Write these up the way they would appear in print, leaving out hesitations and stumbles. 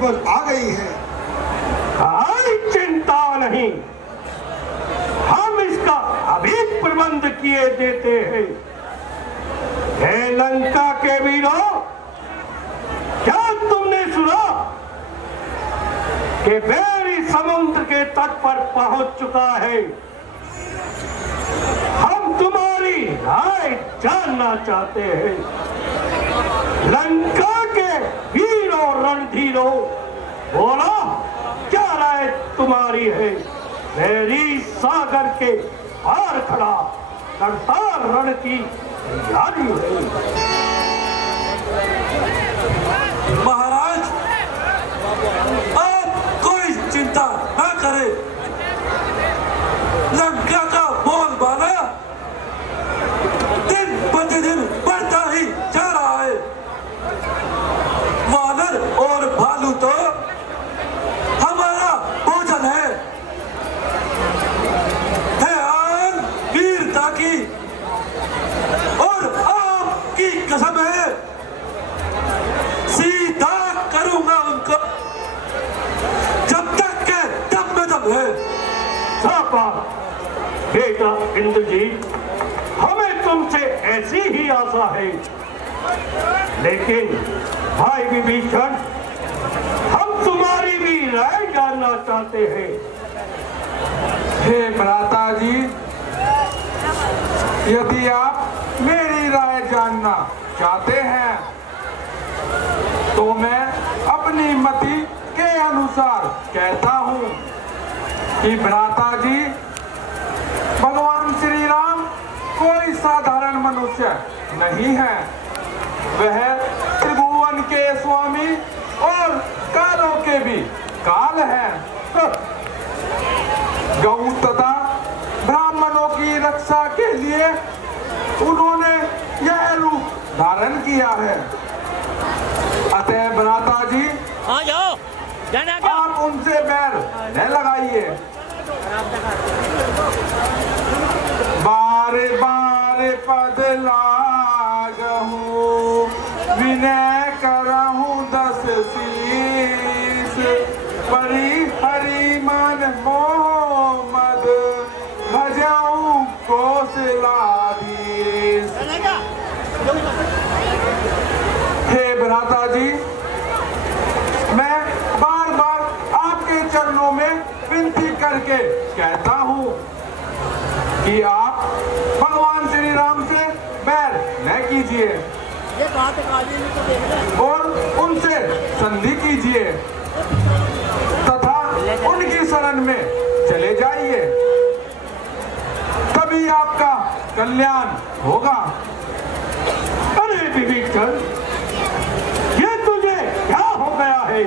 पर आ गई है। कोई चिंता नहीं, हम इसका अभी प्रबंध किए देते हैं। हे लंका के वीरों, क्या तुमने सुना कि बेरी समुद्र के तट पर पहुंच चुका है? हम तुम्हारी राय जानना चाहते हैं। लंका के वीरों रणधीरों, बोलो क्या राय तुम्हारी है? बेरी सागर के पार खड़ा करतार रण की तैयारी है। महाराज, आप कोई चिंता न करें। लंका का बोलबाला दिन प्रतिदिन बढ़ता ही जा रहा है। वानर और भालू तो हमारा भोजन है। ध्यान वीरता की और आपकी कसम है, सीधा करूंगा उनको जब तक के दम में दम है। शाबाश बेटा इंद्रजीत, हमें तुमसे ऐसी ही आशा है। लेकिन भाई विभीषण, हम तुम्हारी भी राय जानना चाहते हैं। हे भ्राता जी, यदि आप मेरी राय जानना चाहते हैं तो मैं अपनी मति के अनुसार कहता हूँ कि भ्राता जी, भगवान श्री राम कोई साधारण मनुष्य नहीं है। वह त्रिभुवन के स्वामी और कालों के भी काल है। गौ तथा ब्राह्मणों की रक्षा के लिए उन्होंने यह रूप धारण किया है। अतः भ्राता जी, हाँ जाओ, जाना क्या? आप उनसे बैर न लगाइए। बारे बारे पद लागहूँ, विनय करहूँ 10 शीस। परि हरि मन मोह मद, भजाऊँ कौशलाधीश। हे भ्राता जी, मैं बार बार आपके चरणों में विनती करके कहता हूँ कि आप भगवान श्री राम से बैर न कीजिए और उनसे संधि कीजिए तथा उनकी शरण में चले जाइए, तभी आपका कल्याण होगा। अरे विभीषण, ये तुझे क्या हो गया है?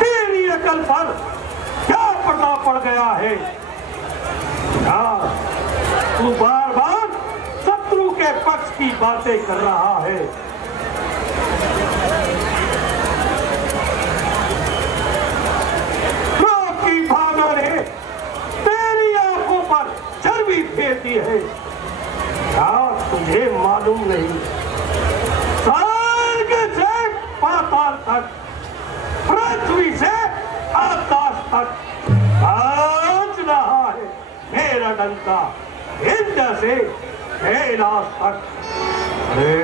तेरी अकल पर क्या पता पड़ गया है? तू बार बार शत्रु के पक्ष की बातें कर रहा है। क्रोध की भावना ने तेरी आंखों पर चर्बी फेंकी है। क्या तुझे मालूम नहीं? स्वर्ग से पाताल तक, पृथ्वी से आकाश तक आज रहा है मेरा डंका, इंद्र से कैलाश तक। अरे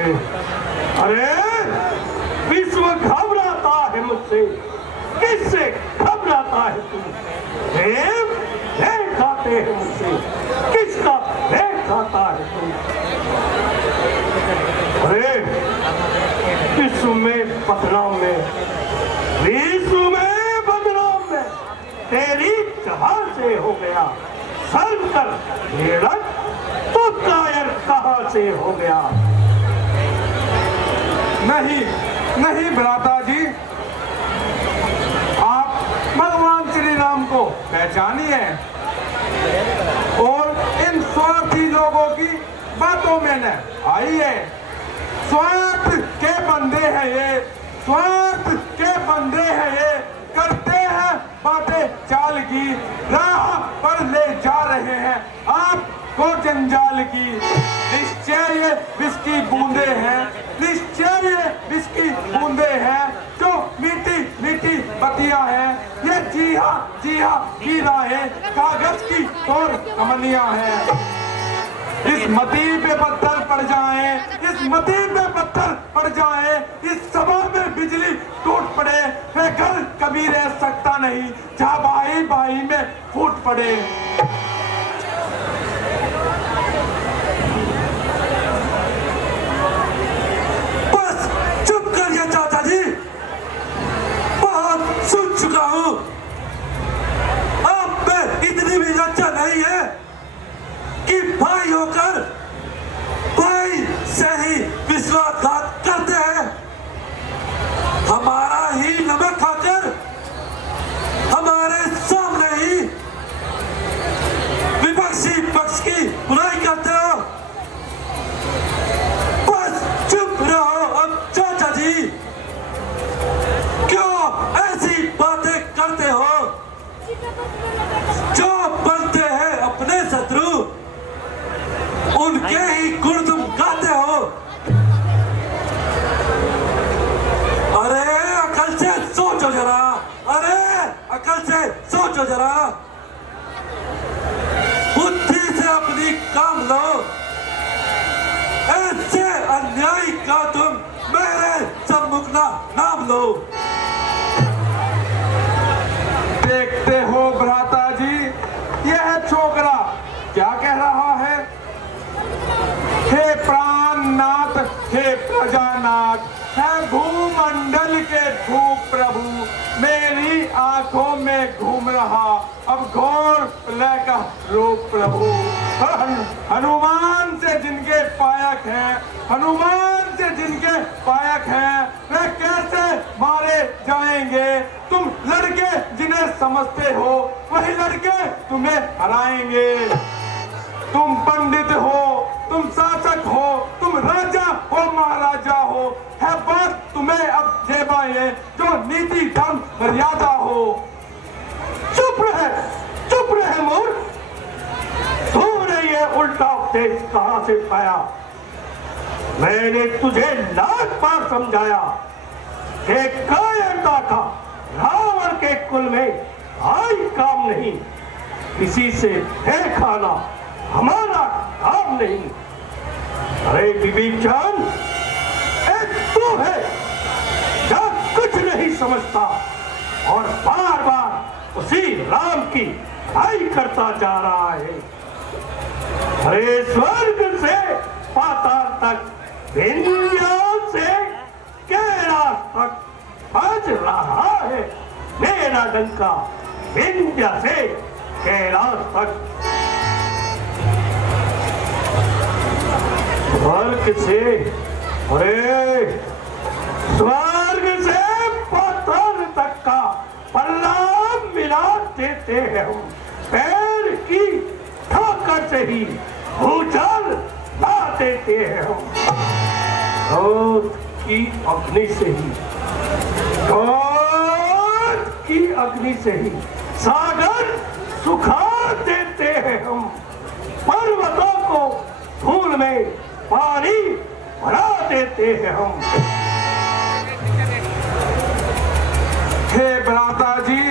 अरे, विश्व घबराता है मुझसे। किससे घबराता है तू? देव भय खाते हैं मुझसे। किसका भय खाता है तू? अरे विश्व में बदनाम में, विश्व में बदनाम में तेरी कहां से हो गया? सर्व कर निरक तो कायर कहां से हो गया? नहीं नहीं भ्राता जी, आप भगवान श्री राम को पहचानिए और इन स्वार्थी लोगों की बातों में न आइए। स्वार्थ के बंदे हैं ये, स्वार्थ के बंदे हैं ये, करते हैं बातें चाल की, राह पर ले जा रहे हैं आपको जंजाल की। निश्चय ये विष की बूंदे हैं, निश्चय ये इसकी बूंदे हैं, जो मीठी मीठी बतियां हैं, ये जी हाँ की राहें कागज की और कमनियां हैं। इस मती पे पत्थर पड़ जाए, इस मती पे पत्थर पड़ जाए, इस सभा में बिजली टूट पड़े, वे घर कभी रह सकता नहीं जहाँ भाई भाई में फूट पड़े। बस चुप करिए चाचा जी, बहुत सुन चुका हूं। आप में इतनी भी लज्जा नहीं है कि भाई होकर भाई से ही विश्वासघात करते हैं। हमारा ही नमक खाकर हमारे सामने ही विपक्षी पक्ष की बुराई करते हो। बस चुप रहो अब चाचा जी, क्यों ऐसी बातें करते हो? जो बनते हैं अपने शत्रु, उनके ही गुण तुम गाते हो। अरे अकल से सोचो जरा, अरे अकल से सोचो जरा, बुद्धि से अपनी काम लो। ऐसे अन्याय का तुम मेरे सम्मुख ना नाम लो। देखते हो भ्राता जी, यह छोकरा क्या कह रहा है? हे प्राणनाथ, हे प्रजानाथ, है भूमंडल के भूप्रभु, मेरी आंखों में घूम रहा अब घोर प्रलय का रूप प्रभु। हनुमान से जिनके पायक हैं, हनुमान से जिनके पायक हैं, वे कैसे मारे जाएंगे? तुम लड़के जिन्हें समझते हो, वही लड़के तुम्हें हराएंगे। तुम पंडित हो, तुम शासक हो, तुम राजा हो, महाराजा हो, है बात तुम्हें अब जेबाए जो नीति धर्म मर्यादा हो। चुप रहे मूर्ख, तूने ये उल्टा उपदेश कहां से पाया? मैंने तुझे लाख बार समझाया कि कायरता का रावण के कुल में आई काम नहीं, किसी से भय खाना हमारा काम नहीं। अरे विवेचन, एक तू है जो कुछ नहीं समझता और बार बार उसी राम की आई करता जा रहा है। अरे स्वर्ग से पाताल तक, विंध्य से कैलाश तक बज रहा है मेरा डंका, विंध्य से कैलाश तक। स्वर्ग से, अरे स्वर्ग से पाताल तक का पल्ला मिला देते हैं हम, पैर की ठोकर से ही भूचाल ला देते हैं हम। क्रोध की अग्नि से ही, क्रोध की अग्नि से ही सागर सुखा देते हैं हम, पर्वतों को धूल में पानी भरा देते हैं हम। हे भ्राता जी,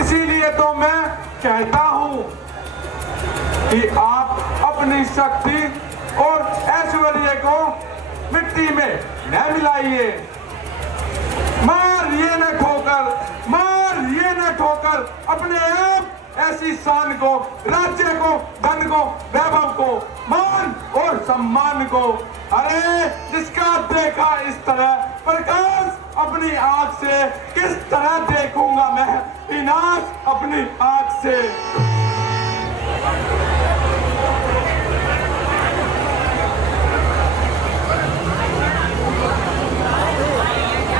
इसीलिए तो मैं कहता हूं कि आप अपनी शक्ति और ऐश्वर्य को मिट्टी में न मिलाइए। मारिए न ठोकर, मारिए न ठोकर अपने आप ऐसी शान को, राज्य को, धन को, वैभव को, मान और सम्मान को। अरे जिसका देखा इस तरह प्रकाश अपनी आंख से, किस तरह देखूंगा मैं विनाश अपनी आंख से।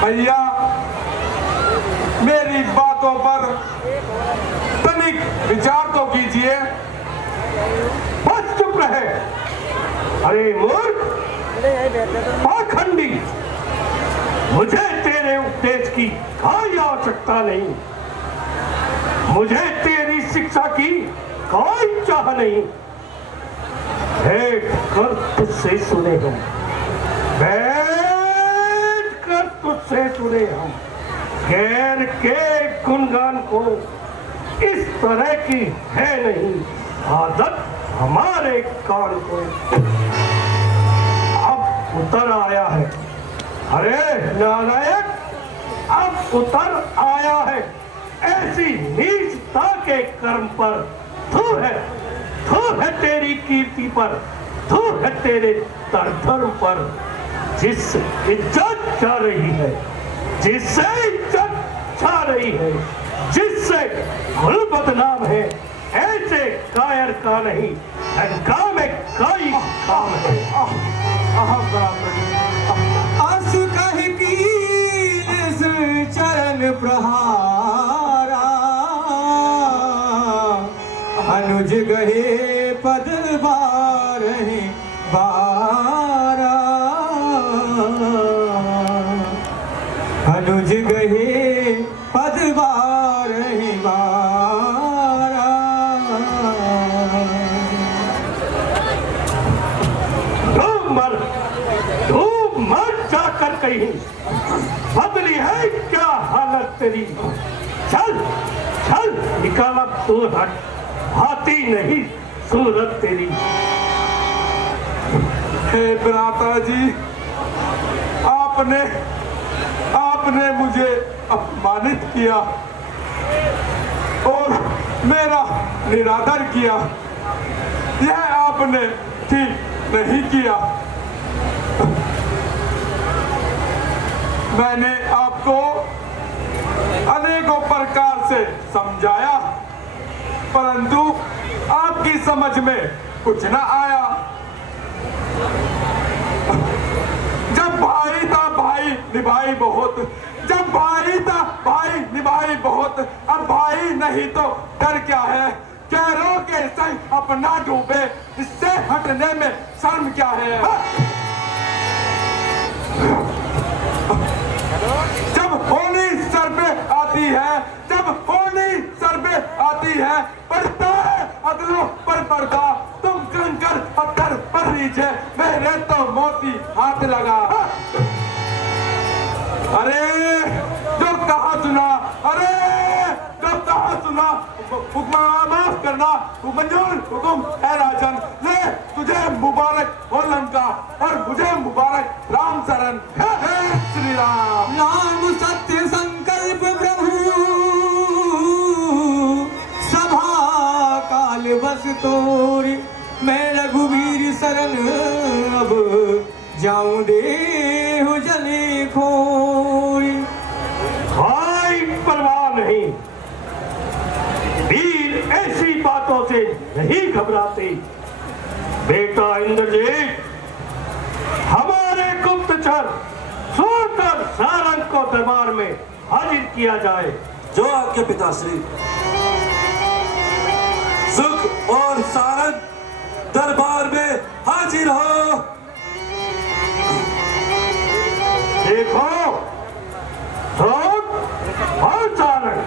भैया, मेरी बातों पर तनिक विचार तो कीजिए। बस चुप रहे। अरे मूर्ख, पाखंडी, मुझे तेरे उपदेश की कोई आवश्यकता नहीं, मुझे तेरी शिक्षा की कोई चाह नहीं। एक कर तुझसे सुने हम, मैं से सुने हम। गैर के गुणगान को इस तरह की है नहीं आदत हमारे कान को। अब उतर आया है, अरे नालायक, अब उतर आया है ऐसी नीचता के कर्म पर। थू है तेरी कीर्ति पर, थू है तेरे धर्म पर। जिस इज्जत जा रही है, जिससे इज्जत छा रही है, जिससे कुल बदनाम है, ऐसे कायर का नहीं काम है, काई काम है। आंसू कह की इस चरण प्रहारा, अनुज गहे पद बारहि बारा, अनुज गहे पद बारहि बारा। धूप मर जाकर कहीं, बदली है क्या हालत तेरी। चल चल निकाल अब दूर हट, भाती नहीं सूरत तेरी। हे भ्राता जी, आपने मुझे अपमानित किया और मेरा निरादर किया। यह आपने ठीक नहीं किया। मैंने आपको अनेकों प्रकार से समझाया, परंतु आपकी समझ में कुछ न आया। जब भाई था भाई निभाई बहुत, जब भाई था भाई निभाई बहुत, अब भाई नहीं तो डर क्या है। कैरों के संग अपना डूबे, इससे हटने में शर्म क्या है। जब होली सर पे आती है, जब होली सर पे आती है, पड़ता है अगलों पर पर्दा। तुम कंकर पत्थर पर नीचे, मेरे तो मोती हाथ लगा। अरे जो कहा सुना, अरे जो कहा सुना, माफ करना मंजूर हुकुम है राजन। ले तुझे मुबारक हो लंका और मुझे मुबारक राम शरण। श्री राम। राम सत्य संकल्प प्रभु, सभा काल बस तोरी। मैं रघुवीर शरण अब जाऊं देहु जले खोरी। भाई परवाह नहीं, वीर ऐसी बातों से नहीं घबराते। बेटा इंद्रजीत, हमारे गुप्तचर सोकर सारंग को दरबार में हाजिर किया जाए। जो आपके पिताश्री। सुख और सारंग दरबार में हाजिर हो। देखो सुख और सारंग,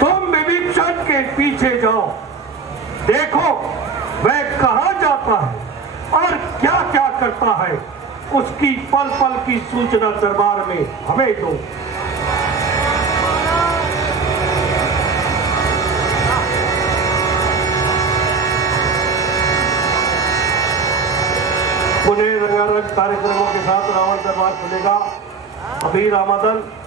तुम विभीषण के पीछे जाओ। देखो वह कहाँ जाता है और क्या क्या करता है, उसकी पल पल की सूचना दरबार में हमें दो। पुणे रंगारंग कार्यक्रमों के साथ रावण दरबार खुलेगा। अभी रामादल